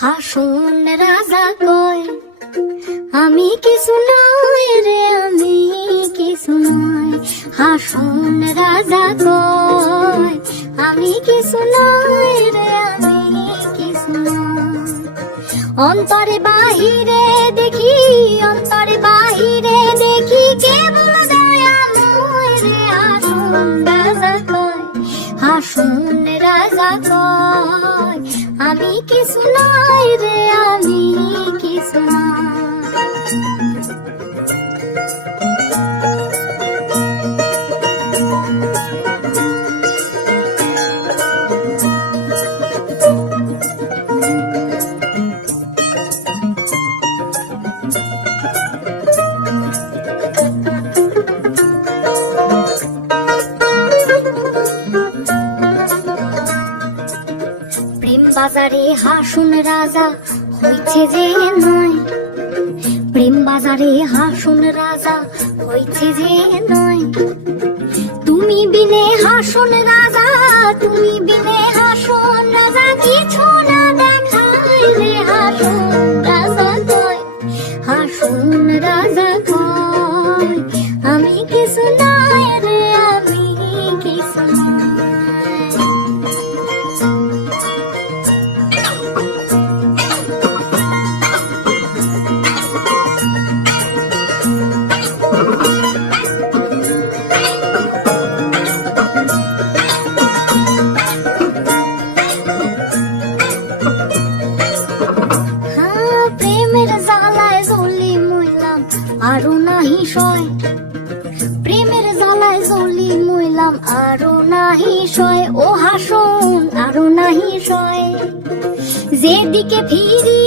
হাসুন রাজা কয় আমি কিছু নই রে, আমি কিছু নই। হাসুন রাজা কয় আমি কিছু নই রে, আমি কিছু নই। অন্তরে বাহিরে দেখি, অন্তরে বাহিরে দেখি কেবল দয়াময় রে। হাসুন রাজা কয়, হাসুন রাজা কয় আমি কিছু নই রে, আমি কিছু নই। প্রেম বাজারে হাসুন রাজা হইছে যে নয়, প্রেম বাজারে হাসুন রাজা হইছে যে নয়। তুমি বিনে হাসুন রাজা, তুমি বিনে হাসুন রাজা কিছু না দেখায় রে। হাসুন রাজা কয়, হাসুন রাজা কয় আমি কিছু নই রে, আমি কিছু নই। প্রেমের জ্বালায় জ্বলি মইলাম আরো নাহি সয়, প্রেমের জ্বালায় জ্বলি মইলাম আরো নাহি সয়। ও হাসুন আরো নাহি সয়, যেদিকে ফিরি